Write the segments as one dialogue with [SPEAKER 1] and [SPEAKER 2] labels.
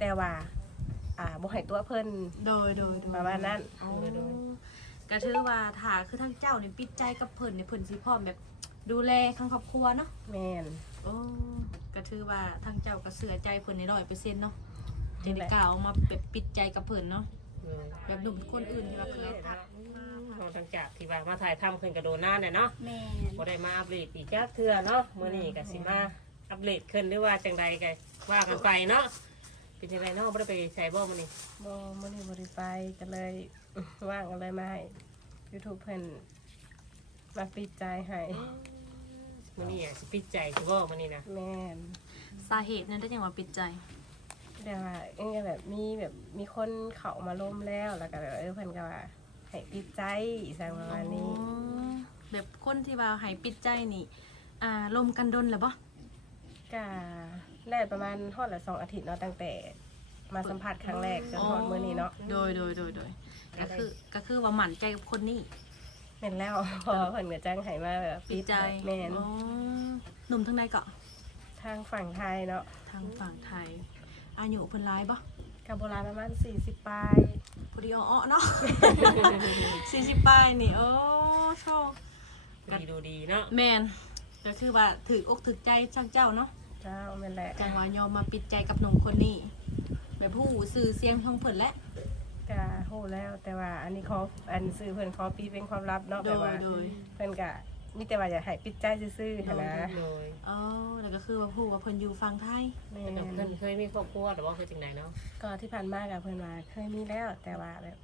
[SPEAKER 1] แต่ว่าอ่าบ่ให้ตัวเพิ่น
[SPEAKER 2] โดยโดยโดย
[SPEAKER 1] ประมาณนั้น
[SPEAKER 2] อ๋อก็ถือว่าถ้าคือทางเจ้านี่ปิดใจกับเพิ่นนี่เพิ่นสิพร้อมแบบดูแลทั้งครอบครัวเนาะ
[SPEAKER 1] แม่น
[SPEAKER 2] โอ้ก็ถือว่าทางเจ้าก็เสือใจเพิ่นในร้อยเปอร์เซ็นต์เนาะจะ
[SPEAKER 1] นั่น
[SPEAKER 2] ได้
[SPEAKER 1] แหละ
[SPEAKER 2] กล่าวออกมาแบบปิดใจกับเพิ่นเนาะ
[SPEAKER 3] เลย
[SPEAKER 2] แบบหนุ่มคนอื่นที่ว่าเคยทักมา
[SPEAKER 3] เราตั้งจากที่ว่ามาถ่ายทำขึ้นกระโดดหน้าเนี่ยเนาะ
[SPEAKER 2] แม่
[SPEAKER 3] บ่ได้มาอัปเดตอีกจักเทื่อเนาะมื้อนี้ก็สิมาอัปเดตขึ้นหรือว่าจังใดก็ว่ากันไปเนาะ เป็นจังไดเนาะบ่ได้ไปใช้บ่มื้อนี้
[SPEAKER 1] บ่มื้อนี้บ่ได้ไปก็เลย ว่างก็เลยมาให้ YouTube เพิ่นมาปิดใจให้
[SPEAKER 3] มื้อนี้อะสิปิดใจสิบ่มื้อนี้นะ
[SPEAKER 1] แม่น
[SPEAKER 2] สาเหตุนั้นได้ยังว่าปิดใจ
[SPEAKER 1] แต่ว่าเอ็งก็แบบมีแบบมีคนเข้ามาล้มแล้วแล้วก็แบบเออเพิ่นก็ว่าให้ปิดใจอีสังประมาณนี้
[SPEAKER 2] อ๋อแบบคนที่ว่าให้ปิดใจนี่ อ่าลมกันดนแล้วบ่
[SPEAKER 1] ก็ ได้ประมาณฮอดละสองอาทิตย์เนาะตั้งแต่มาสัมผัสครั้งแรกจนฮอดมื้อนี้เนาะ
[SPEAKER 2] โดยโดยโดยโดยก็คือก็คือว่าหมั่นใจกับคนนี้
[SPEAKER 1] แม่นแล้วพอเพิ่นก็จ้างให้มาแบบ
[SPEAKER 2] ปิดใจ
[SPEAKER 1] แม่น
[SPEAKER 2] อ๋อหนุ่มทั้งใดก็
[SPEAKER 1] ทางฝั่งไทยเนาะ
[SPEAKER 2] ทางฝั่งไทยอายุเพิ่นร้ายบ่
[SPEAKER 1] กับโบราณประมาณ40ปลาย
[SPEAKER 2] พอดีอ้อๆเนาะสี่สิบปลายนี่โอ้โชค
[SPEAKER 3] ดีดูดีเนาะ
[SPEAKER 2] แมนก็คือว่าถืออกถือใจช่างเจ้าเนาะ
[SPEAKER 1] เจ้าแม่นแหละ
[SPEAKER 2] จังหวะยอมมาปิดใจกับหนุ่มคนนี้แบบผู้สื่อเสียงของเพิ่นและ
[SPEAKER 1] ก็โหแล้วแต่ว่าอันนี้ขออันซื้อเพิ่นขอปีเป็นความลับเนาะ
[SPEAKER 2] โด
[SPEAKER 1] แบบ
[SPEAKER 2] ย
[SPEAKER 1] ว่า
[SPEAKER 2] โดย
[SPEAKER 1] เพิ่นก็มีแต่ว่าอยากให้ปิดใจซื่อๆหั้นนะ
[SPEAKER 3] เลย
[SPEAKER 2] อ๋อแล้วก็คือว่าผู้ว่าเพิ่นอยู่ฝั่งไทย
[SPEAKER 1] แม่
[SPEAKER 3] แต่กับเพิ่น
[SPEAKER 1] น
[SPEAKER 3] เคยมีครอบครัวแต่ว่าคือจังไดเนาะ
[SPEAKER 1] ก็ที่ผ่านมากับเพิ่นว่าเคยมีแล้ว แต่ว่าแบบ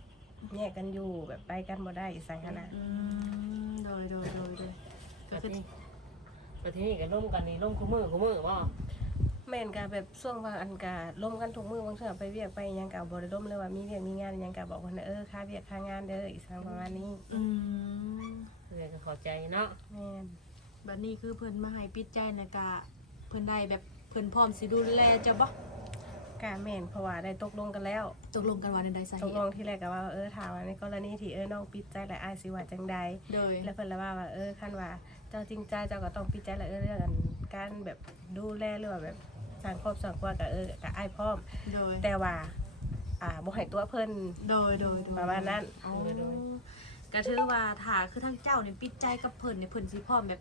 [SPEAKER 1] แยกกันอยู่แบบไปกันบ่ได้อีสังขนาด
[SPEAKER 2] อืมโดยโดยโดยโดยก็
[SPEAKER 3] ก็
[SPEAKER 2] คือ
[SPEAKER 3] ที่ก็ที่นี่ก็ร่วมกันนี่ร่วมคู่มือคู่มือบ่
[SPEAKER 1] แม่นก็แบบช่วงว่าอันกะล่มกันทุกมื้อบางเทื่อไปเวียกไปหยังก็บ่ได้ล่มเลยว่ามีเวียกมีงานหยังก็บอกเพิ่นเออค่าเวียกค่างานเด้ออีสังประมาณนี้
[SPEAKER 2] อืม
[SPEAKER 3] เลยก็เข้าใจเนาะ
[SPEAKER 1] แม่น
[SPEAKER 2] บัดนี้คือเพิ่นมาให้ปิดใจนะกะเพิ่นได้แบบเพิ่นพร้อมสิดูแลเจ้าบ่
[SPEAKER 1] กะแม่นเพราะว่าได้ตกลงกันแล้ว
[SPEAKER 2] ตกลงกันว่าในใดสา
[SPEAKER 1] ต
[SPEAKER 2] เห
[SPEAKER 1] ก
[SPEAKER 2] ตุ
[SPEAKER 1] ลงที่แรกก็ว่าเออถามว่าในกรณีที่เออน้องปิดใจและอายสิว่าจังใด
[SPEAKER 2] โดย
[SPEAKER 1] แล้วเพิ่นละว่าว่าเออคันว่าเจ้าจริงใจเจ้าก็ต้องปิดใจและเออเรื่องอันการแบบดูแลหรือว่าแบบสร้างครอบครัวกับเออกับอ้ายพร้อม
[SPEAKER 2] โดย
[SPEAKER 1] แต่ว่า อ่าบ่ให้ตัวเพิ่น
[SPEAKER 2] โดย โดย โดย
[SPEAKER 1] ประมาณนั้น
[SPEAKER 2] อ๋อก็ถือว่าถ้าคือทางเจ้าเนี่ยปิดใจกับเพิ่นเนี่ยเพิ่นสิพร้อมแบบ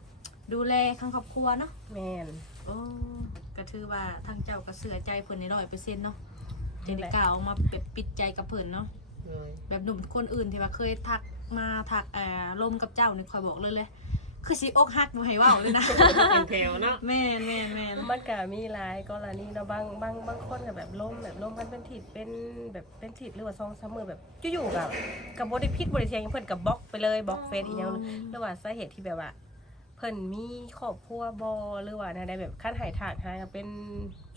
[SPEAKER 2] ดูแลทั้งครอบครัวเนาะ
[SPEAKER 1] แม่น
[SPEAKER 2] โอ้ก็ถือว่าทางเจ้าก็เสือใจเพิ่นในร้อยเปอร์เซ็นต์เนาะจะ
[SPEAKER 1] นั่น
[SPEAKER 2] ได้
[SPEAKER 1] แหละ
[SPEAKER 2] กล่าวออกมาแบบปิดใจกับเพิ่นเนาะ
[SPEAKER 3] เลย
[SPEAKER 2] แบบหนุ่มคนอื่นที่ว่าเคยทักมาทักเอ่อลมกับเจ้านี่คอยบอกเลยเลย คือสิอกหักบ่ให้เว้าเลยนะ
[SPEAKER 3] เป็นแถวเนาะ
[SPEAKER 2] แม่นแม่นแม่น
[SPEAKER 1] มันก็มีหลายกรณีเนาะบางบางบางคนก็แบบล้มแบบล้มกันเป็นทิศเป็นแบบเป็นทิศหรือว่าสองสามมือแบบอยู่ๆกับกับบ่ได้ผิดบ่ได้เสียงเพิ่นก็บล็อกไปเลยบล็อกเฟซอีหยังหรือว่าสาเหตุที่แบบว่า เพิ่นมีครอบครัวบ่หรือว่าแนวใดแบบคันหายถากหายก็เป็น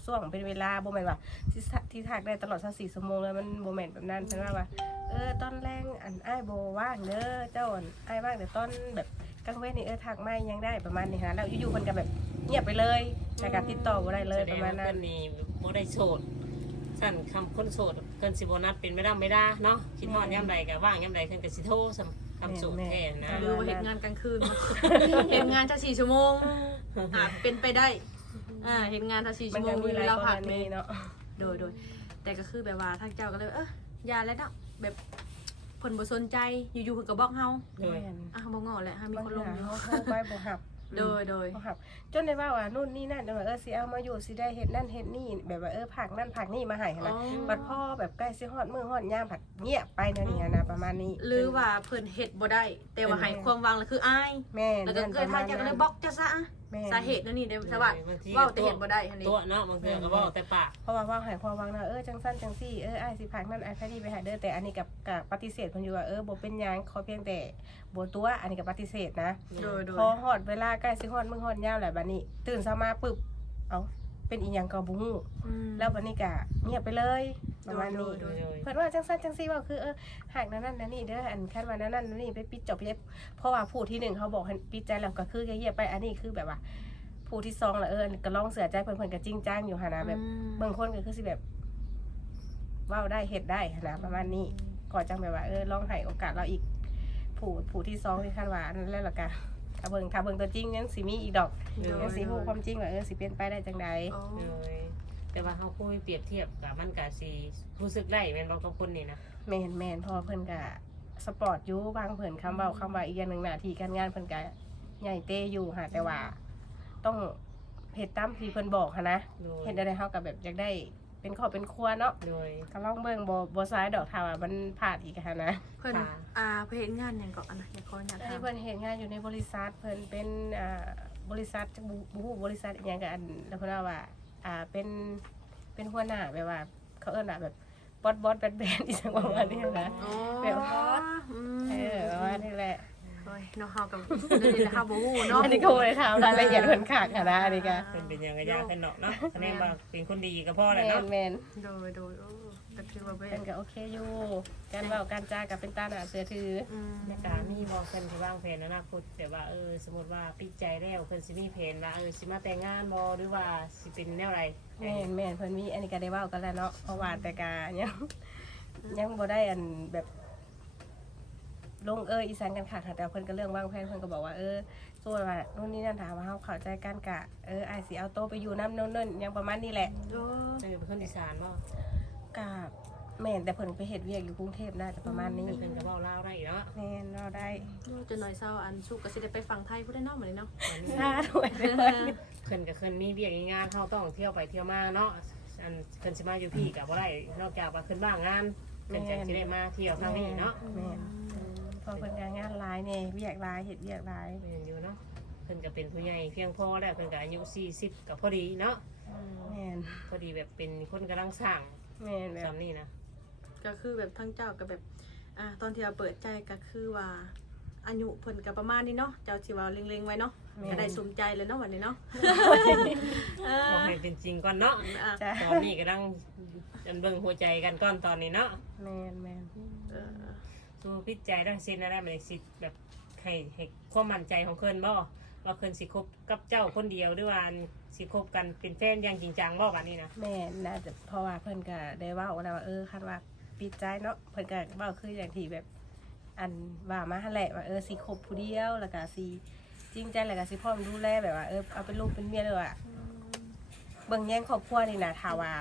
[SPEAKER 1] ช่วงเป็นเวลาบ่แม่นว่าที่สะที่ถากได้ตลอด24ชั่วโมงแล้วมันบ่แม่นแบบนั้นเพิ่นว่าว่าเออตอนแรงอันอ้ายบ่ว่างเด้อเจ้าอันอ้ายว่างแต่ตอนแบบ กลางเว้นนี่เออถากไม้ยังได้ประมาณนี้ค่ะแล้วอยู่ๆเพิ่นก็แบบเงียบไปเลยแล้วก็ติดต่อบ่ได้เลย
[SPEAKER 3] แส
[SPEAKER 1] ป
[SPEAKER 3] ด
[SPEAKER 1] ระ
[SPEAKER 3] ง
[SPEAKER 1] มาณ
[SPEAKER 3] ว่า
[SPEAKER 1] นั้
[SPEAKER 3] เพิ่
[SPEAKER 1] น
[SPEAKER 3] นนี่บ่ได้โสดสั่นคำคนโสดเพิ่นสิบ่นัดเป็นไม่ได้ไม่ได้เนาะคิดฮอดยามใดก็ว่างยามใดเพิ่นก็สิโทรสำคำโสดแท้นะ
[SPEAKER 2] หรือว่าเฮ็ดงานกลางคืนเฮ็ดงานถ้า4ชั่วโมงอาจเป็นไปได้อ่าเฮ็ดงานถ้า4
[SPEAKER 1] มั
[SPEAKER 2] ชั่
[SPEAKER 1] น
[SPEAKER 2] วโม
[SPEAKER 1] ก็
[SPEAKER 2] ง
[SPEAKER 1] มี
[SPEAKER 2] มี
[SPEAKER 1] ห
[SPEAKER 2] เว
[SPEAKER 1] ลาย
[SPEAKER 2] ลากพั
[SPEAKER 1] ร
[SPEAKER 2] ก
[SPEAKER 1] ณี
[SPEAKER 2] นี่
[SPEAKER 1] เนาะ
[SPEAKER 2] โดยโดยแต่ก็คือแบบว่าทางเจ้าก็เลยเอออย่าแล้วเนาะแบบ เพิ่นบ่สนใจอยู่ๆเพิ่นก็บอกเฮา
[SPEAKER 3] โดย
[SPEAKER 1] แม่น
[SPEAKER 2] อะบ่ง้อแหละฮะมี
[SPEAKER 1] บาง
[SPEAKER 2] คน
[SPEAKER 1] เทื่
[SPEAKER 2] ล
[SPEAKER 1] อง
[SPEAKER 2] อยู่
[SPEAKER 1] เขาเข้าไปบ่หับ
[SPEAKER 2] โดยโดย
[SPEAKER 1] บ่หับ จนได้ว่าว่านู่นนี่นั่นว่าเออสิเอามาอยู่สิได้เฮ็ดนั่นเฮ็ดนี่แบบว่าเออผักนั่นผักนี่มาให้หั้นนะบัดพ่อแบบใกล้สิฮอดมื้อฮอดยามผัดเงียบไปนั่นนี่นะประมาณนี้
[SPEAKER 2] หรือว่าเพิ่นเฮ็ดบ่ได้ แต่ว่าให้ความหวังแล้วคืออาย
[SPEAKER 1] แม่น
[SPEAKER 2] แล้วก็เกิดทางจากเลยบล็อกจะซะอะ
[SPEAKER 1] แม่น
[SPEAKER 2] สาเหตุนั่นนี่เด้อสวัสดิ์เว้าแต่เฮ็ดบ่ได้หั่นนี่
[SPEAKER 3] ตัวเนาะบางเทื่อก็เว้าแต่ปาก
[SPEAKER 1] เพราะว่าว่าให้ความหวังนะเออจังสั้นจังซี่เอออ้ายสิผักนั่นอ้ายพานี่ไปหาเด้อแต่อันนี้กับกับปฏิเสธเพิ่นอยู่ว่าเออบ่เป็นหยังขอเพียงแต่บ่ตัวอันนี้ก็ปฏิเสธนะ
[SPEAKER 2] โดยโดย
[SPEAKER 1] พอฮอดเวลาใกล้สิฮอดมื้อฮอดยามแล้วบัดนี้ ตื่นเช้ามาปึ๊บเอ้า เป็นอีหยังก็บ่ฮู้
[SPEAKER 2] อืม
[SPEAKER 1] แล้วบัดนี้ก็เงียบไปเลยประมาณนี้
[SPEAKER 2] โดย
[SPEAKER 3] โดย
[SPEAKER 1] เพิ่นว่าจังซั่นจังซี่ว่าคือเออหากนั้นนั่นนั่นนี่เด้ออันคันว่านั้นนั่นนี่ไปปิดจบไปเลยเพราะว่าผู้ที่หนึ่งเขาบอกให้ปิดใจแล้วก็คือเงียบๆไปอันนี้คือแบบว่า ผู้ที่สองละเออก็ลองเสือใจเพิ่นเพิ่นก็จริงจังอยู่หั่นนะแบบ
[SPEAKER 2] อืม
[SPEAKER 1] บางคนก็คือสิแบบเว้าได้เฮ็ดได้หั่นนะประมาณนี้ก่อนจังแบบว่าเออลองให้โอกาสเราอีก ผู้ผู้ที่สองที่คันว่าอันนั้นแล้วล่ะกัน ถ้าเบิ่งถ้าเบิ่งตัวจริงยังสิมีอีกดอก
[SPEAKER 3] โดย
[SPEAKER 1] ยังสิฮู้ความจริงว่าเออสิเป็นไปได้จังใด
[SPEAKER 2] อ๋อ
[SPEAKER 3] โดยแต่ว่าเขาคุยเปรียบเทียบกับมันก็สิรู้สึกได้แม่นบ่กับคนนี่นะ
[SPEAKER 1] แมนแมนเพอเพิ่นก็สปอร์ตอยู่บางเพิ่นคำเว้าคำว่าอีกอย่างหนึ่งหน้าที่การงานเพิ่นก็ใหญ่เต้อยู่ค่ะแต่ว่า ต้องเฮ็ดตามที่เพิ่นบอกหั้นนะ
[SPEAKER 3] โดย
[SPEAKER 1] เฮ็ดได้เฮาก็แบบอยากได้ เป็นครอบเป็นครัวเนาะ
[SPEAKER 3] โดย
[SPEAKER 1] ก็ลองเบิ่งบ่บ่ซ้ายดอกถ้าว่ามันพลาดอีกหั้นนะ
[SPEAKER 2] เพิ่น
[SPEAKER 3] ค่ะ
[SPEAKER 2] อ่าเพิ่นเฮ็ดงานหยังก็อันนะอย่าขออนุญาต
[SPEAKER 1] ไอ้
[SPEAKER 2] ถาม
[SPEAKER 1] เพิ่นเฮ็ดงานอยู่ในบริษัทเพิ่นเป็นอ่าบริษัทจักบ่บ่ฮู้บริษัทอีหยังก็อันแล้วเพิ่นว่าว่าอ่าเป็นเป็นหัวหน้าแบบว่า เขาเอิ้นว่าแบบบอสบอสแบดแบดอีสังประมาณนี้นะ
[SPEAKER 2] อ๋อ
[SPEAKER 1] แบบ
[SPEAKER 2] อืม
[SPEAKER 1] เออประมาณนี้แหละ
[SPEAKER 2] โอ้ยเนาะเฮากับเดี๋ยวนี้นะคะบ่ฮู้เนาะ
[SPEAKER 1] อันนี้ก็บ่ได้ถามรายละเอียดเพิ่นคักหั้นนะอันนี้ก็
[SPEAKER 3] เพิ่นเป็นหยังก็ยากเพิ่นเนาะเนาะคะแนนว่าเป็นคนดีก็พอแห
[SPEAKER 1] แม่
[SPEAKER 3] ละเนาะ
[SPEAKER 1] นแม่น
[SPEAKER 2] โดยโดยโอ้ก็ถือว่าเว้ย
[SPEAKER 1] เพิ่นก็โอเคอยู่การเว้าการจาก็เป็นตาหน้าเชื่อถือ
[SPEAKER 2] อืม
[SPEAKER 3] ในการมีบ่เพิ่นสิวางแผนอนาคตแต่ว่าเออสมมุติว่าปิดใจแล้วเพิ่นสิมีแผนว่าเออสิมาแต่งงานบ่หรือว่าสิเป็นแนวใด
[SPEAKER 1] แม่นแม่นเพิ่นมีอันนี้ก็ได้เว้ากันแล้วเนาะเพราะว่าแต่ก็ยังยังบ่ได้อันแบบ ลงเอออีสานกันค่ะแต่เพิ่นก็เรื่องวางแผนเพิ่นก็บอกว่าเออส่วนว่านู่นนี่นั่นถามว่าเฮาเข้าใจกันกะเออไอายสิเอาโตะไปอยู่น้ำโน่นนั่นยังประมาณนี้แหละ
[SPEAKER 2] โอ้
[SPEAKER 3] เออเป็นคนอีสานบ่
[SPEAKER 1] กะแม่นแต่เพิ่นไปเฮ็ดเวียกอยู่กรุงเทพน่าจะประมาณนี้
[SPEAKER 3] เพิ่นก็เว้าลาวได้เนาะ
[SPEAKER 1] แม่นเราได้
[SPEAKER 2] จะหน่อยเศร้าอันสุกก็สิได้ไปฟังไทยผู้ได้เนาะมื้อนี้เนาะ
[SPEAKER 1] ค่าด้วยเด้อ
[SPEAKER 3] เพิ่นก็เพิ่นมีเวียกมีงานเฮาต้องเที่ยวไปเที่ยวมาเนาะอันเพิ่นสิมาอยู่พี่ก็บ่ได้นอกจากว่าเพิ่นว่างงานเพิ่นจะสิได้มาเที่ยวทางนี้เนาะ
[SPEAKER 1] แม่นเพ อเพิ่นก็งานหลายแน่เวียกหลายเฮ็ดเวียกหลาย
[SPEAKER 3] แม่นอยู่เนาะเพิ่นก็เป็นผู้ใหญ่เพียงพอแล้วเพิ่นก็อายุ40ก็พอดีเนาะ
[SPEAKER 1] แม่น
[SPEAKER 3] พอดีแบบเป็นคนกำลังสร้าง
[SPEAKER 1] แม่นแบบ
[SPEAKER 3] ซ้ำนี่นะ
[SPEAKER 2] ก็คือแบบทั้งเจ้าก็แบบอ่าตอนที่เราเปิดใจก็คือว่าอายุเพิ่นก็ประมาณนี้เนาะเจ้าสิว่าเล็งๆไว้เนาะก็ได้สมใจเลยเนาะวันนี้เนาะเอ
[SPEAKER 3] บอก
[SPEAKER 2] อ
[SPEAKER 3] ให้เป็นจริงก่อนเนาะ
[SPEAKER 2] อะ
[SPEAKER 1] จ้ะ
[SPEAKER 3] ตอนนี้กำลังอันเบิ่งหัวใจกันก่อนตอนนี้เนาะ
[SPEAKER 1] แม่นแม่น
[SPEAKER 2] เออ
[SPEAKER 3] สู้พิจใจทั้งสิ้นนะได้มันสิแบบให้ให้ความมั่นใจของเพิ่นบ่ว่าเพิ่นสิคบกับเจ้าคนเดียวหรือว่าสิคบกันเป็นแฟนอย่างจริงจังบ่บัดนี้นะ
[SPEAKER 1] แม่นน่าจะเพราะว่าเพิ่นก็ได้เว้าแล้วว่าเออคันว่าปิดใจเนาะเพิ่นก็เว้าคืออย่างที่แบบ อันว่ามาหั่นแหละว่าเออสิคบผู้เดียวแล้วก็สิจริงใจแล้วก็สิพร้อมดูแลแบบว่าเออเอาเป็นลูกเป็นเมียเลยว่าเบิ่งแย่งครอบครัวนี่นะถ้าว่า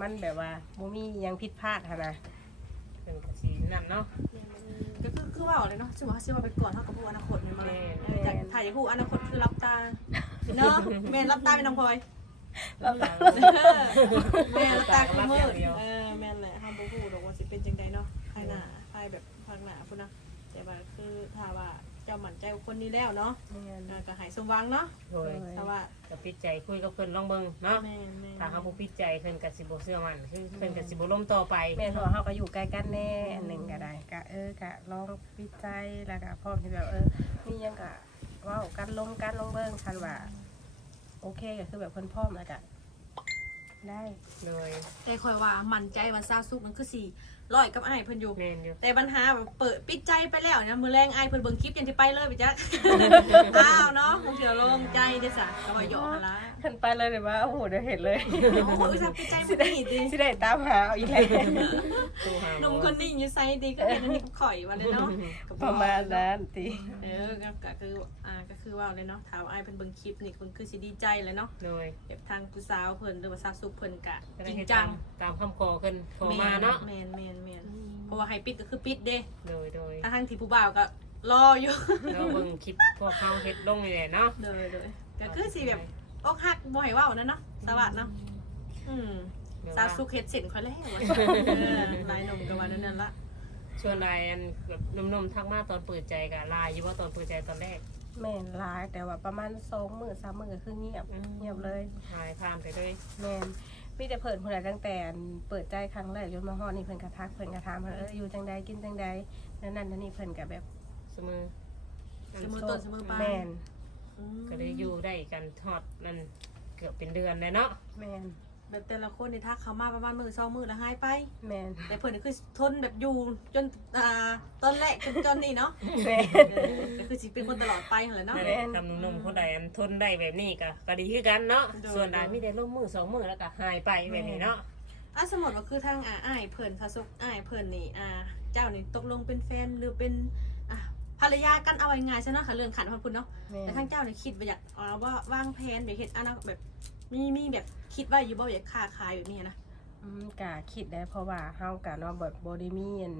[SPEAKER 1] มันแบบว่าบ่มีหยังผิดพลาดหันนะ
[SPEAKER 3] เพิ่นก็สินั่นเนาะ
[SPEAKER 2] ก็ คือคือว่าเลยเนาะสิว่าสิว่าไปก่อนเท่ากับผู้อนาคตแม่นบ่ล่ะเออจากถ่ายผู้อนาคตคือรับตาเนาะแม่นรับตาเป็นน้องพลอย
[SPEAKER 1] แล้วก็
[SPEAKER 2] แม่ละตาคือมืดเออแม่นแหละห้ามบ่ฮู้ดอกว่าสิเป็นจังไดเนาะภายหน้าภายแบบภายหน้าพุ่นนะแต่ว่าคือถ้าว่าเจ้ามั่นใจกับคนนี้แล้วเนาะ
[SPEAKER 1] แม่น
[SPEAKER 2] เออก็ให้สมหวังเนาะ
[SPEAKER 3] โดย
[SPEAKER 2] ถ้าว่า
[SPEAKER 3] ก็พิจใจคุยกับเพิ่นลองเบิ่งเนาะ
[SPEAKER 2] แม่นแม่น
[SPEAKER 3] ถ้าเฮาบ่พิจใจเพิ่นก็สิบ่เชื่อมั่นคือเพิ่นก็สิบ่ล้มต่อไป
[SPEAKER 1] แม่นเพราะว่าเฮาก็อยู่ใกล้กันแน่อันหนึงก็ได้ก็เออก็ลองวิจัยแล้วก็พร้อมที่แบบเออมีหยังก็เว้ากันลงกันลงเบิ่งคันว่าโอเคก็คือแบบเพิ่นพร้อมแล้วก็ได้
[SPEAKER 3] โดย
[SPEAKER 2] แต่คอยว่ามั่นใจว่าซาซุกนั่นคือสี่ ร้อยกับอ้ายเพิ่นอยู่
[SPEAKER 3] แม่นอยู่
[SPEAKER 2] แต่ปัญหาแบบเปิดปิดใจไปแล้วนะมือแรงไอายเพิ่นเบิ่งคลิปยังสิไปเลยไปจักอ้าวเนาะคงสิโล่งใจเด้อจ้ะก็ว่าหยอกหั่นละ
[SPEAKER 1] ขึ้นไปเลยเดี๋ยวว่าโอ้โหเดี๋ยวเห็นเลย
[SPEAKER 2] โอ้ยสับปิดใจบ่ดีดิ
[SPEAKER 1] สิได้ตามหาเอาอีกแล้ว
[SPEAKER 3] ตู้หา
[SPEAKER 2] หนุ่มคนนี้อยู่ไซดีก็เป็นอันนี้ข่อยว่าเลยเนาะก็
[SPEAKER 1] ป
[SPEAKER 2] บ่
[SPEAKER 1] ระมาณนั้นติ
[SPEAKER 2] เออก็ก็คืออ่าก็คือว่าเลยเนาะถามไอายเพิ่นเบิ่งคลิปนี่เพิ่นคือสิดีใจเลยเนาะ
[SPEAKER 3] โดย
[SPEAKER 2] แบบทางผู้สาวเพิ่นหรือว่าซาซุกเพิ่นกะ
[SPEAKER 3] จะ
[SPEAKER 2] จ
[SPEAKER 3] ได้
[SPEAKER 2] ริง
[SPEAKER 3] เฮ็ด
[SPEAKER 2] จั
[SPEAKER 3] ตางมตามคำขอเพิ่นขอมาเนาะ
[SPEAKER 2] แม่นแม่นแม่นเพราะว่าให้ปิดก็คือปิดเด้
[SPEAKER 3] โดยโดย
[SPEAKER 2] ถ้าทางที่ผู้บ่าวก็รออยู่
[SPEAKER 3] แล้วเบิ่งคลิปพวกเขาเฮ็ดลงนี่แหละเนาะ
[SPEAKER 2] เดยเดยก็คือสิแบบอกหักบ่ให้เว้านั่นเนาะสวัสดเนาะอืม
[SPEAKER 3] เดี๋ยว
[SPEAKER 2] ซา
[SPEAKER 3] ว่า
[SPEAKER 2] ซุกเฮ็ดเสร็จค่อยแล้วว่าเออลายนมก็ว่านั่นนั่นละ
[SPEAKER 3] ชวนนายอันแบบหนุ่มๆทักมาตอนเปิดใจกับลายอยู่ว่าตอนเปิดใจตอนแรก
[SPEAKER 1] แม่นหลายแต่ว่าประมาณสองมื้อสามมื้อก็คือเงียบ
[SPEAKER 3] อืม
[SPEAKER 1] เงียบเลย
[SPEAKER 3] หายผ่านไปเลย
[SPEAKER 1] แม่น มีแต่เพิ่นเพิ่นน่ะตั้งแต่เปิดใจครั้งแรกจนมาฮอดนี่เพิ่นก็ทักเพิ่นก็ถามเพิ่นเอออยู่จังใดกินจังใดนั่นนั่นนั่นนี่เพิ่นก็แบบ
[SPEAKER 3] เสมอ
[SPEAKER 2] เสมอต้นเสมอปลาย
[SPEAKER 1] แม่น
[SPEAKER 2] อืม
[SPEAKER 3] ก็เลยอยู่ได้กันทอดนั่นเกือบเป็นเดือนเลยเนาะ
[SPEAKER 1] แม่น
[SPEAKER 2] แบบแต่ละคนนี่ทักเขามาประมาณมื้อสองมื้อแล้วหายไป
[SPEAKER 1] แม่น
[SPEAKER 2] แต่เพิ่นนี่คือทนแบบอยู่จนอ่าตอนแรกจนจนนี่เนาะ
[SPEAKER 1] แม่น
[SPEAKER 2] เออก็คือสิเป็นคนตลอดไปหั่นแหละเนาะ
[SPEAKER 3] นั่นแหละทำหนุ่มๆคนใดอันทนได้แบบนี้ก็ก็ดีคือกันเนาะ
[SPEAKER 2] โดย
[SPEAKER 3] ส่วนใดมีแต่ล่มมือสองมือแล้วก็หายไปแบบนี้เนาะ
[SPEAKER 2] อะสมมติว่าคือทางอ่าอ้ายเพิ่นซาซุกอ้ายเพิ่นนี่อ่า เจ้านี่ตกลงเป็นแฟนหรือเป็นอะภรรยากันเอาไว้ง่ายซะเนาะค่ะเรื่องขันของคุณเนาะ
[SPEAKER 1] แม่
[SPEAKER 2] แต่
[SPEAKER 1] น
[SPEAKER 2] ทางเจ้าเนี่ยคิดไปอยากเอาว่าวางแผนไปเฮ็ดอนาคตแบบ มีมีแบบคิดว่าอยู่บ่อยากค้าขายแบบนี้นะ
[SPEAKER 1] อืมกะคิดได้เพราะว่าเฮากะเนาะแบบบ่ได้มีอัน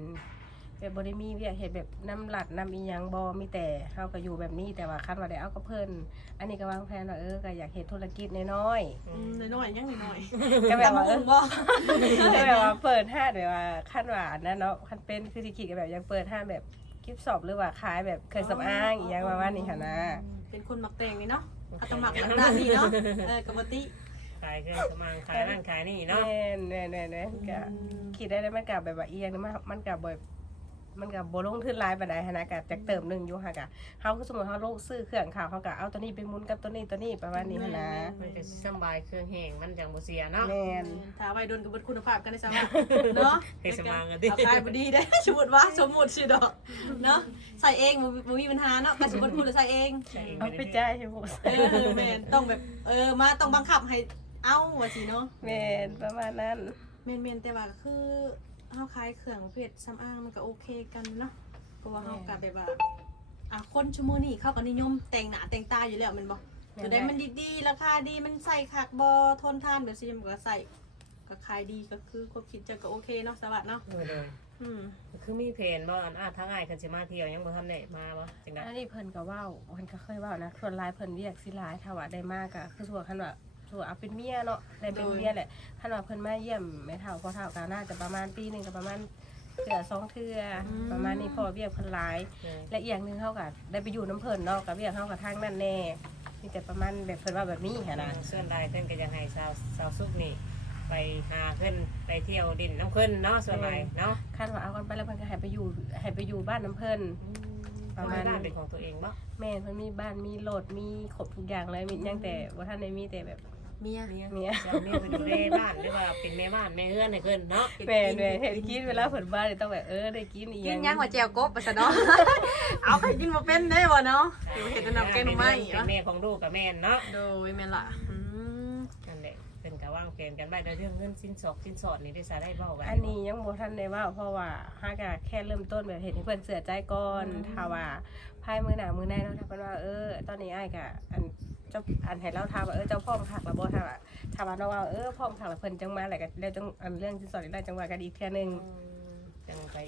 [SPEAKER 1] แบบบ่ได้มีเวียกเฮ็ดแบบน้ำหลัดน้ำอีหยังบ่มีแต่เฮาก็อยู่แบบนี้แต่ว่าคันว่าได้เอากับเพิ่นอันนี้ก็วางแผนว่าเออก็อยากเฮ็ดธุรกิจน้อย
[SPEAKER 2] อืมน้อยๆยังน้อย
[SPEAKER 1] ๆก็
[SPEAKER 2] ๆ
[SPEAKER 1] แบบว่าเอ
[SPEAKER 2] ตำ
[SPEAKER 1] อ
[SPEAKER 2] บักหุ่งบ่
[SPEAKER 1] ก็แบบว่าเปิดห้างแบบว่าคันว่าอันนั้นเนาะคันเป็นคือที่คิดก็แบบอยากเปิดห้างแบบกิฟต์ช็อปหรือว่าขายแบบเครื่องสำอางอีหยังประมาณนี้ค่ะนะ
[SPEAKER 2] เป็นคนมักแต่งนี่เนาะ อัตมักหลักด้านนี้เนาะเออกบติ
[SPEAKER 3] ขายเครื่องสมางขายนั่นขายนี่
[SPEAKER 1] แน่
[SPEAKER 3] เนาะ
[SPEAKER 1] แน่แน่แน่ก็
[SPEAKER 2] อืม
[SPEAKER 1] คิดได้เลยมันกับแบบว่าเอียงนี่มันมันกับแบบ มันกับโบลงทุนหลายปานใดหั้นนะกับจากเติมหนึ่งอยู่ค่ะกะเฮาคือสมมติเฮาโลกซื้อเครื่องข่าวเขากะเอาตัวนี้ไปหมุนกับตัวนี้ตัวนี้ประมาณนี้หั้นนะ
[SPEAKER 3] มันก็สิสำบายเครื่องแห้งมันจังบ่เสียเนาะ
[SPEAKER 1] แม่น
[SPEAKER 2] ถ้าไว้โดนกับเบิดคุณภาพกันได้ซะว่าเนาะ
[SPEAKER 3] เคยสมางกันดิ
[SPEAKER 2] เอาขายบ่ดีได้สมมุติว่าสมมุติสิดอกเนาะใส่เองบ่บ่มีปัญหาเนาะก็สมมุติคุณใส่เอง
[SPEAKER 3] ใช่เอง
[SPEAKER 1] เอา
[SPEAKER 3] ไม่
[SPEAKER 1] ไป
[SPEAKER 3] ได้
[SPEAKER 1] จ่ายให้ผม
[SPEAKER 2] เออแม่นต้องแบบเออมาต้องบังคับให้เอาว่าสิเนาะ
[SPEAKER 1] แม่นประมาณนั้น
[SPEAKER 2] แม่นๆแต่ว่าก็คือ เฮาขายเครื่องประเภทสำอางมันก็โอเคกันเนาะเพราะว่าเฮาก็แบบว่าอะคนชั่วโมงนี้เขาก็นิยมแต่งหน้าแต่งตาอยู่แล้วแมันบ่ตัวใดมันดีๆราคาดีมันใส่คักบอทนทานแบบซีมันก็ใส่ก็ขายดีก็คือควบคิดจะก็โอเคเนาะสวัสดเนาะ
[SPEAKER 3] เออเลย
[SPEAKER 2] อืม
[SPEAKER 3] คือมีเพนบ่อันอาทั้งอ้ายคันสิมาเที่ยวยังบ่ทันได้มาบ่จังได๋
[SPEAKER 1] อันนี้เพิ่นก็เว้าเพิ่นก็เคยเว้านะส่วนหลายเพิ่นเรียกสิหลายถ้าว่าได้มากก็คือส่วนคันว่า ส่วนเอาเป็นเมียเนาะได้เป็นเมียแหละคันว่าเพิ่นมาเยี่ยมแม่เฒ่าพ่อเฒ่าก็น่าจะประมาณปีหนึงก็ประมาณเทื่อสองเทื่ออประมาณนี้เพอเวียกเพิ่นหลาย
[SPEAKER 3] เออ
[SPEAKER 1] และอีกอย่างหนึ่งเขาก็ได้ไปอยู่น้ำเพลินเนาะกับเรียกเขากับทางนั่นแน่มีแต่ประมาณแบบเพิ่นว่าแบบนี้ค่ะนะ
[SPEAKER 3] ส่วนใดเพิ่นก็จะให้สาวสาวสุกนี่ ไปหาเพิ่นไปเที่ยวดินน้ำเพิ่นเนาะส่วนใดเนาะ
[SPEAKER 1] คาดว่าเอากันไปแล้วเพิ่นก็ให้ไปอยู่ให้ไปอยู่บ้านน้ำเพลินประมาณ
[SPEAKER 3] บ้านเป็นของตัวเองบ่
[SPEAKER 1] แม่เพิ่นมีบ้านมีรถมีครบทุกอย่างเลยมีหยังแต่ว่าท่านได้มีแต่แบบ
[SPEAKER 2] เมีย
[SPEAKER 3] เมีย
[SPEAKER 1] เมีย
[SPEAKER 3] จะเอาเมียไปดูแลบ้านหรือว่าเป็นแม่บ้านแม่เฮือนให้เพิ่นเนาะ
[SPEAKER 1] แม่แม่เห็นกินเวลาเพิ่นบ้านนี่ต้องแบบเออได้กินอีห
[SPEAKER 2] กิ
[SPEAKER 1] ยั
[SPEAKER 2] น
[SPEAKER 1] ง
[SPEAKER 2] ย่างหัวแจวกบไปซะเนาะ เอาใครกินมาเป็นได้บ่เนาะเดี๋ยวเห็ดอันดับแกงหน่อไม้
[SPEAKER 3] เป็น
[SPEAKER 2] เนาะ
[SPEAKER 3] แม่ของลูกกับแม่นเนาะ
[SPEAKER 2] โดยแม่นล่ะอืม
[SPEAKER 3] นั่นแหละเป็นกะว่างแผนกันไว้แต่เรื่องเงินสินสอดสินสอดนี่ได้สาได้เว้ากัน
[SPEAKER 1] อันนี้ยังบ่ทันได้เว่าเพราะว่าฮากะแค่เริ่มต้นแบบเห็นให้เพิ่นเสือใจก่อนถ้าว่าภายมือหน้ามือในเนาะถ้าเพิ่นว่าเออ ตอนนี้อ้ายก็อัน เจ้าอันให้เราถามว่าเออเจ้าพร้อมคักแล้วบ่ถ้าว่าถ้าว่าเราว่าเออพร้อมคักแล้วเพิ่นจังมาแล้วก็แล้วจังอันเรื่องสินสอดอีกแล้วจังว่ากันอีกเทื่อหนึง
[SPEAKER 3] อืมจังไป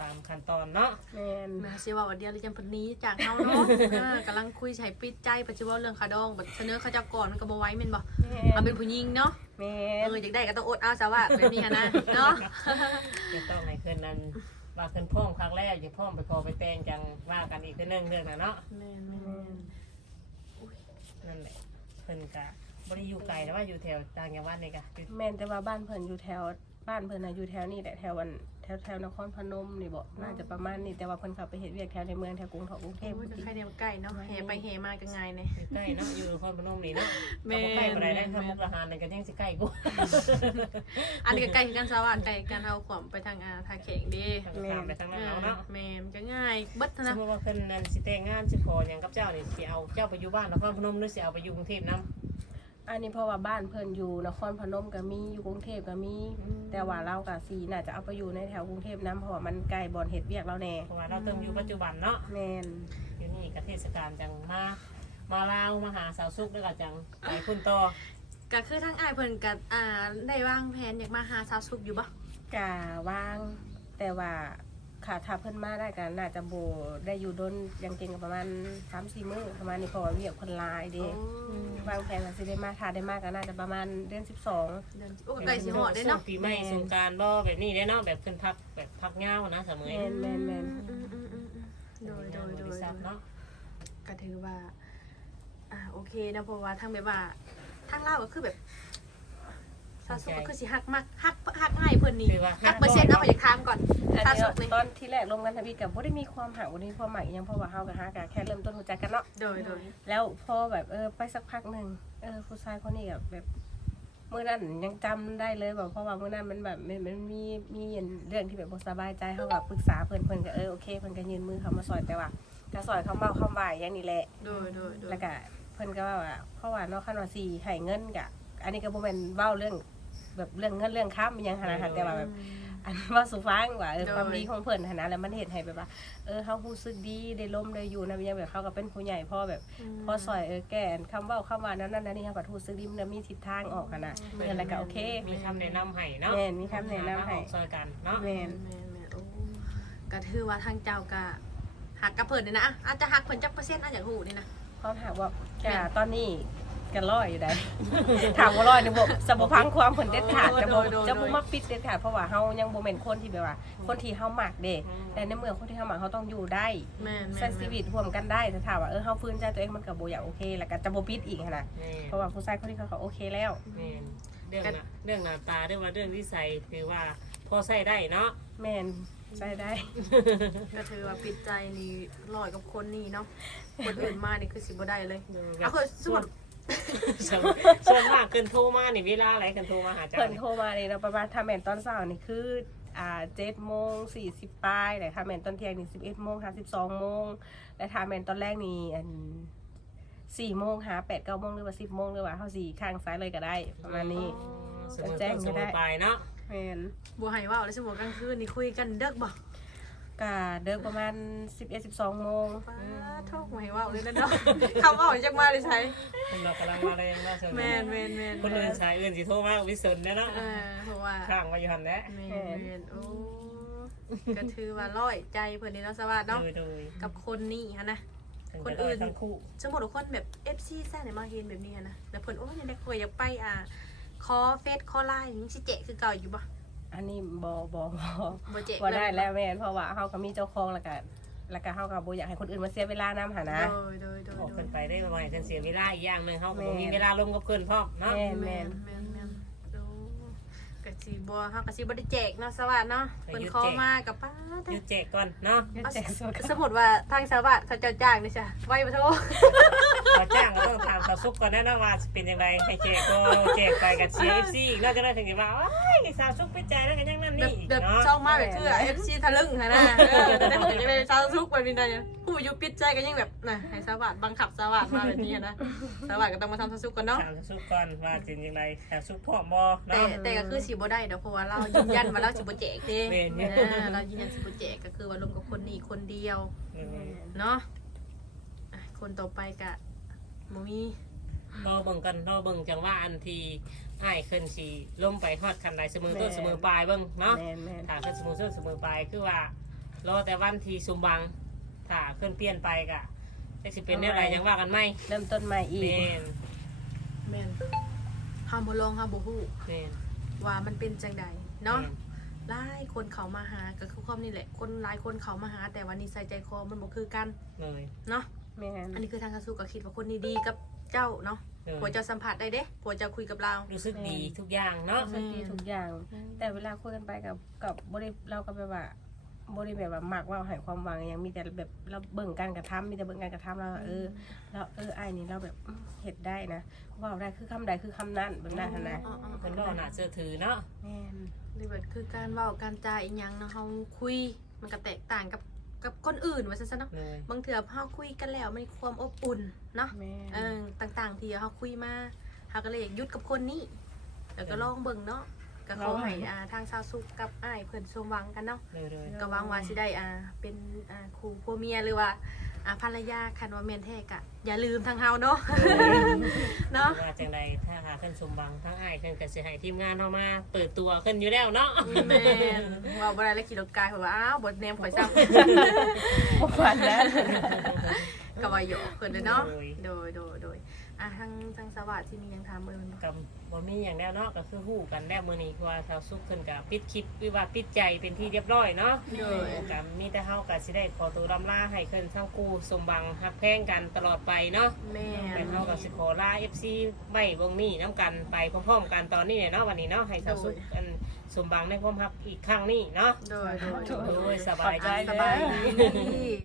[SPEAKER 3] ตามขั้นตอนเนาะ
[SPEAKER 1] แม่น
[SPEAKER 2] แม่สิว่าว่าเดียวเลยจังเพิ่นหนี้จากเฮาเนาะอ่ากำลังคุยใช้ปิดใจปัจจุบันเรื่องคาดองบัดเสนอเขาเจ้าก่อนมันก็บ่ไหว้แม่นบ่
[SPEAKER 1] แม่
[SPEAKER 2] เอาเป็นผู้หญิงเนาะ
[SPEAKER 1] แม่
[SPEAKER 2] เอออยากได้ก็ต้องอดเอาซะว่าแบบนี้หันนะเนาะ
[SPEAKER 3] จะต้องให้เพิ่นนั้นว่าเพิ่นพร้อมครั้งแรกอย่าพร้อมไปขอไปแต่งจังว่ากันอีกเทื่อนึงเรื่องน่ะเนาะ
[SPEAKER 2] แม่นแม่ นั่
[SPEAKER 1] น
[SPEAKER 3] แหละเพิ่นกะบริอยู่ไกลแต่ว่าอยู่แถวต่างจังหวัดนี่กะอยู่
[SPEAKER 1] แม่นแต่ว่าบ้านเพิ่นอยู่แถวบ้านเพิ่นน่ะอยู่แถวนี้แหละแถววัน แถวแถวนครพนมนี่บ่น่าจะประมาณนี้แต่ว่าเพิ่นขับไปเฮ็ดเวียกแถวในเมืองแถวกรุงเทพกรุงเทพ
[SPEAKER 2] โอ้ยก็ใครเดียวใกล้เนาะแห่ไปแห่มาก็ง่ายเนี่ย
[SPEAKER 3] อยู่ใกล้เนาะอยู่นครพนมนี่เนาะ
[SPEAKER 2] แม่
[SPEAKER 3] ก็บ่ใกล้บ่ได้ได้
[SPEAKER 2] แม่
[SPEAKER 3] ถ้ามุกดาหารนั่นก็ยังสิใกล้กู
[SPEAKER 2] อันนี้ก็ใกล้คือกันสวัสดิ์ใกล้กันเอาขวามไปทางอาทาเข่งเดี
[SPEAKER 3] ทางข้ามไปทางนั้นเอาเนาะ
[SPEAKER 2] แม่มันก็ง่ายเบิด
[SPEAKER 3] ส
[SPEAKER 2] นะ
[SPEAKER 3] มมติว่าเพิ่นนั่นสิแต่งงานสิขอหยังกับเจ้านี่สิเอาเจ้าไปอยู่บ้านนครพนมหรือสิเอาไปอยู่กรุงเทพนํ
[SPEAKER 1] อันนี้เพราะว่าบ้านเพิ่นอยู่นครพนมก็มีอยู่กรุงเทพก็มีแต่ว่าเรากับสีน่าจะเอาไปอยู่ในแถวกรุงเทพนํเพราะว่ามันไกลบ่อนเฮ็ดเวียกเราแน่
[SPEAKER 3] เพราะว่าเราเติมอยู่ปัจจุบันเนาะ
[SPEAKER 1] แม่น
[SPEAKER 3] อยู่นี่ก็เทศกาลจังมามาลาวมาหาสาวสุกแล้วก็จังไปพุ่นต่อ
[SPEAKER 2] ก็คือทั้งอายเพิ่นกับอ่าได้วางแผนอยากมาหาสาวสุกอยู่บ่
[SPEAKER 1] กะว่าง แต่ว่า ค่ะถ้าเพิ่นมาได้ก็น่าจะบ่ได้อยู่ดนอยังเก่งก็ประมาณ3-4มื้อประมาณนี้เพราะว่าเวียกเพิ่นหลายเด้วางแผนว่าสิได้มาถ้าได้มาก็น่าจะประมาณเดือน12
[SPEAKER 2] เดือนโอ้ใกล้สิฮอดได้เนาะ
[SPEAKER 3] ช่วงปีใหม่สงกรารบ่แบบนี้ได้เนาะแบบขึ้นพักแบบพักยาวนะเสมอ
[SPEAKER 1] แม่นแม่นแม่น
[SPEAKER 2] อืมอืมอืมอืมโดยโดยโด
[SPEAKER 3] บ
[SPEAKER 2] ย
[SPEAKER 3] ริษัทเนาะ
[SPEAKER 2] ก็ถือว่า อ่าโอเคนะเพราะว่าทางแบบว่าทางลาวก็คือแบบ สาวสุกก็คือสิฮักมักฮักฮักง่ายเพิ่นนี่
[SPEAKER 3] คือว่า
[SPEAKER 2] ฮักเปอร์เซ็นต์เอาไปจากถามก่อน
[SPEAKER 1] อัน
[SPEAKER 2] สาว
[SPEAKER 1] นี้
[SPEAKER 2] สุกนี่
[SPEAKER 1] ตอนที่แรกลงกันทะเบียนกับบ่ได้มีความหักบ่ได้มีความหมายอิหยังเพราะว่าเฮากับฮาก็แค่เริ่มต้นรู้จักกันเนาะ
[SPEAKER 2] โดยโดย
[SPEAKER 1] แล้วพอแบบเออไปสักพักหนึ่งเออผู้ชายคนนี้แบบแบบเมื่อนั้นยังจำได้เลยแบบเพราะว่าเมื่อนั้นมันแบบมันมันมีมีเรื่องที่แบบบ่สบายใจเขาแบบปรึกษาเพิ่นเพิ่นก็เออโอเคเพิ่นก็ยืนมือเขามาซอยแต่ว่าก็ซอยเขาเมาเขาบ่ายอย่างนี้แหละ
[SPEAKER 2] โดยโดยโดย
[SPEAKER 1] แล้วก็เพิ่นก็ว่าว่าเพราะว่าเนาะคันว่าสิให้เงินกะอันนี้ก็บ่แม่นเว้าเรื่อง แบบเรื่องเงินเรื่องค้ำอิหยังหันนะคะแต่ว่าแบบอันว่าสุฟังว่าเออ
[SPEAKER 2] โดย
[SPEAKER 1] ความดีของเพิ่นหั้นนะแล้วมันเฮ็ดให้แบบว่า เออเฮารู้สึกดีได้ล้มได้อยู่นะยังแบบเขาก็เป็นผู้ใหญ่พ่อแบบ
[SPEAKER 2] ม
[SPEAKER 1] พอซอยเออแก่นคำเว้าคำว่านั้นนั่นนั่นนี่ครับรู้สึกดีมันมีทิศทางออกหั่นน่ะเออแล้วก็โอเค
[SPEAKER 3] มีคำแนะนำให้เนาะ
[SPEAKER 1] แม่นมีคำแนะนำให้
[SPEAKER 3] ออกซอยกันเนาะ
[SPEAKER 1] แม่น
[SPEAKER 2] แม่นแม่นโอ้ก็ถือว่าทางเจ้าก็หักกับเพิ่นนี่นะอะอาจจะหักเพิ่นจักเปอร์เซ็นต์อะอยากฮู้นี่นะ
[SPEAKER 1] ความถามว่าก็ตอนนี้ กันร้อยอยู่ได้ ถามว่าร้อยในบบสบพังความผลเด็ดขาดจะบ่
[SPEAKER 2] โดยโดย
[SPEAKER 1] จะบ่มักปิดเด็ดขาดเพราะว่าเฮายังบ่แม่นคนที่แบบว่า คนที่เฮามักเด้แต่ในเมื่อคนที่เฮามักเฮาต้องอยู่ได้
[SPEAKER 2] แม่นแม่
[SPEAKER 1] ใช้
[SPEAKER 2] น
[SPEAKER 1] ชีวิตร่วมกันได้แต่ถามว่าเออเฮาฟื้นใจตัวเองมันก็บ่อยากโอเค แล้วก็จะบ่ปิดอีกหั้นน่ะ
[SPEAKER 3] แม่น
[SPEAKER 1] เพราะว่าผู้ชายคนนี้เขาก็โอเคแล้ว
[SPEAKER 3] แม่นเรื่องน่ะเรื่องหน้าตาเรื่องว่าเรื่องนิสัยคือว่าพอใส่ได้เนาะ
[SPEAKER 1] แม่นใช้ได้
[SPEAKER 2] ก็ถือว่าปิดใจนี่ลอยกับคนนี่เนาะคนอื่นมานี่คือสิบ่ได้เลย
[SPEAKER 3] แบ
[SPEAKER 2] เอา
[SPEAKER 3] บ
[SPEAKER 2] คือสมมุติ
[SPEAKER 3] ส่วนส่วนมากเกินโทรมานี่เวลาอะไรเกินโทรมาหาเจ้า
[SPEAKER 1] เพิ่น
[SPEAKER 3] นี่
[SPEAKER 1] โทรมาเลยนะประมาณถ้าแม่นตอนเช้านี่คืออ่า7โมง40ปลายแต่ถ้าแม่นตอนเที่ยงนี่11โมง52โมงและถ้าแม่นตอนแรกนี่อัน4โมงหา8 9โมงหรือว่า10โมงหรือว่าเฮาสิข้างซ้ายเลยก็ได้ประมาณนี้
[SPEAKER 3] สมมติ
[SPEAKER 1] แจ้ง
[SPEAKER 3] ต้นส
[SPEAKER 1] ไม่
[SPEAKER 3] ม
[SPEAKER 1] ได้
[SPEAKER 3] มติปลายเนาะ
[SPEAKER 1] แม่น
[SPEAKER 2] บัวไห้ว่าวแล้วสมมุติกลางคืนนี่คุยกันเด้กบ่
[SPEAKER 1] ก็เดินประมาณ 11 12โมง
[SPEAKER 2] ป้าโทษบัวไห้ว่าวเลยนะเนาะคำว่าวจักมาได้ใช้
[SPEAKER 3] คนเรากำลังมาแรงว่าสม
[SPEAKER 2] แม่นแม่นแม่น
[SPEAKER 3] คนอื่นสายอื่นสิโทรมาวิสนเนาะ
[SPEAKER 2] เออเพราะว่า
[SPEAKER 3] ข้างมาอยู่หันแหล้ว
[SPEAKER 2] แม่นแม่นโอ้ก็ถือว่าร้อยใจเพิ่นนี่เนาะสวัสดีเนาะ
[SPEAKER 3] โดยโดย
[SPEAKER 2] กับคนนี่ฮะนะ
[SPEAKER 3] ทั้ง
[SPEAKER 2] คนอื่น
[SPEAKER 3] ทั้งคู่
[SPEAKER 2] สมมติว่าคนแบบ FC แซ่ไหนมาเห็นแบบนี้ฮะนะแล้วเพิ่นโอ้ยยังได้คุยอยากไปอ่าคอเฟซคอไลน์ยังสิเจคือเก่าอยู่บ่
[SPEAKER 1] อันนี้บ่บ่บ่
[SPEAKER 2] บ่เจ
[SPEAKER 1] บ่ได้แล้วแม่นเพราะว่าเฮาก็มีเจ้าของแล้วก็แล้วก็เฮาก็บ่อยากให้คนอื่นมาเสียเวลานำหานะ
[SPEAKER 2] โดยโดยโดย
[SPEAKER 3] ออก
[SPEAKER 2] โด
[SPEAKER 3] เกิ
[SPEAKER 2] ย
[SPEAKER 3] นไปได้ประมาณกันเสียเวลาอีกอย่างหนึ่งเขาก็
[SPEAKER 1] แม่
[SPEAKER 3] บ่มีเวลาลงกับเพื่อนพ่อมเนาะ
[SPEAKER 1] แม่น
[SPEAKER 2] แม่
[SPEAKER 1] แม่
[SPEAKER 2] น
[SPEAKER 1] น
[SPEAKER 2] แม่นแม่นโอ้ก็ สิบ่เฮาก็สิบ่ได้แจกเนาะสวัสดีเนาะเพิ่นขอมากับป้า
[SPEAKER 3] หยุดแจกก่อนเนาะ
[SPEAKER 1] แจกสด
[SPEAKER 2] สมมุติว่าทางสวัสดีเขาเจ้าจ้างนี่จ้ะไว้บ่โท
[SPEAKER 3] ขอจ้างก็ต้องถามสาวซุกก่อนแน่นอนว่าเป็นยังไงให้แจกก็แจกไปกับเชียร์เอฟซีนอกจากนั้นถึงจะว่าโอ้ยสาวซุกไปจ่ายแล้วกันยังนั่น
[SPEAKER 2] แบบ
[SPEAKER 3] นี่อีก
[SPEAKER 2] แบบ
[SPEAKER 3] เนาะ
[SPEAKER 2] ช่องมาแบบคือ FC ทะลึ่งฮะนะเออแต่ผมจะไปชาวซุกแบบนี้ได้ ผู้อยู่ปิดใจก็ยังแบบน่ะให้สวัสดีบังคับสวัสดีมาแบบนี้นะสวัสดีก็ต้องมาทำชาวซุกก่อนเนาะ
[SPEAKER 3] ถามสาวซุกก่อนว่าเป็นยังไงสาวซุกพ่อมบ่
[SPEAKER 2] แต่
[SPEAKER 3] เนาะ
[SPEAKER 2] แต่ก็คือสิบ่ได้เดี๋ยวเพราะว่าเรายืนยันว่าเราสิบ่แจกเด้
[SPEAKER 3] แม่นอยู่
[SPEAKER 2] เออเรายืนยันสิบ่แจกก็คือว่าลงกับคนนี้คนเดียว
[SPEAKER 3] อืม
[SPEAKER 2] เนาะอะคนต่อไปก็บ่มี
[SPEAKER 3] รอเบิ่งกันรอเบิ่งจังว่าอันที่อ้ายขึ้นสิล้มไปฮอดคันใดเสมอต้นเสมอปลายเบิ่งเนาะ
[SPEAKER 1] แม่นแม่น
[SPEAKER 3] ถ้าขึ้นเสมอต้นเสมอปลายคือว่ารอแต่วันที่สมบัง ถ้าขึ้นเปลี่ยนไปก็จะสิเป็นแนวใดยังว่ากันไหม
[SPEAKER 1] เริ่มต้นใหม่อีก
[SPEAKER 3] แม่น
[SPEAKER 2] แม่นเฮาบ่ลองเฮาบ่ฮู้
[SPEAKER 3] แม่น
[SPEAKER 2] ว่ามันเป็นจังใดเนาะหลายคนเขามาหาก็คือความนี่แหละ คนหลายคนเขามาหา แต่ว่านิสัยใจคอมันบ่คือกัน
[SPEAKER 3] เลย
[SPEAKER 2] เนาะ
[SPEAKER 1] แม่น
[SPEAKER 2] อันนี้คือทางกระสู้ก็คิดว่าคนนี้ดีกับเจ้าเนาะ
[SPEAKER 3] เลย
[SPEAKER 2] ผัวเจ้าสัมผัสได้เด้ผัวเจ้าคุยกับเรา
[SPEAKER 3] รู้สึกดีทุกอย่างเนาะ
[SPEAKER 1] รู้สึกดีทุกอย่าง แต่เวลาคุยกันไปกับกับบริเราก็แบบว่า บริแบบว่ามักว่าให้ความหวังอย่างมีแต่แบบเราเบิ่งการกระทำมีแต่เบิ่งการกระทำเราเออเราเออไอ้ายนี่เราแบบอืมเห็ดได้นะเว่าได้คือคำใดคือคำนั้นแบบนั้นหั้นนะ
[SPEAKER 2] อ๋ออ๋อ
[SPEAKER 3] เป็นก็หนาเสื้อถือเนาะ
[SPEAKER 1] แม่น
[SPEAKER 2] หรือแบบคือการเว้าการจาอีหยังเนาะเฮาคุย มันก็แตกต่างกับกับคนอื่นว่าซั่นซะเนาะ
[SPEAKER 3] เลย
[SPEAKER 2] บางเทื่อเฮาคุยกันแล้วมันมีความอบอุ่นเนาะ
[SPEAKER 1] แม่น
[SPEAKER 2] เออต่างๆ ที่เฮาคุยมาเฮาก็เลยอยากหยุดกับคนนี้แล้วก็ลองเบิ่งเนาะ ก็ขอให้อ่าทางชาวสุขกับอ้ายเพิ่นสมหวังกันเนาะ
[SPEAKER 3] เลยเลย
[SPEAKER 2] ก็หวังว่าสิได้อ่าเป็นอ่าคู่ผัวเมียหรือว่าอ่าภรรยาคันว่าแม่นแท้กะอย่าลืมทางเฮาเนาะ เนาะ
[SPEAKER 3] ว่าจังใดถ้าหาขึ้นสมบังทั้งอ้ายขึ้นกับสิให้ทีมงานเข้ามา เปิดตัวขึ้นอยู่แล้วเนาะ
[SPEAKER 2] แม่นว่าบ่ได้แล้วขี่รถกายเพราะว่าอ้าวบ่แนมข่อยซ้ำ
[SPEAKER 1] บ่ฝันแล้ว
[SPEAKER 2] ก็ว่าหยอกเพิ่นเลยเนาะ โดย โดย โดย อะทางทางสวัสดิ์ที่มีหยังถามเบิ่ง
[SPEAKER 3] กับบ่มีอย่างแล้วเนาะก็คือฮู้กันแล้วมื้อนี้ว่าชาวซุกขึ้นกับปิดคลิปวิว่าปิดใจเป็นที่เรียบร้อยเนาะ
[SPEAKER 2] โดย
[SPEAKER 3] กับมีแต่เฮาก็สิได้ขอตัวลำลาให้ขึ้นทั้งคู่สมบังฮักแพงกันตลอดไปเนาะ
[SPEAKER 2] แม่
[SPEAKER 3] แต่
[SPEAKER 2] น
[SPEAKER 3] เฮาก็สิขอลา FC ไว้วงนี้น้ำกันไปพร้อมๆกันตอนนี้เนี่ยเนาะวันนี้เนาะให้ชาวซุกกันสมบังในความฮักอีกครั้งนี้เนาะ
[SPEAKER 2] โดยโดยโดย
[SPEAKER 3] โดยสบายใจ
[SPEAKER 2] สบายดี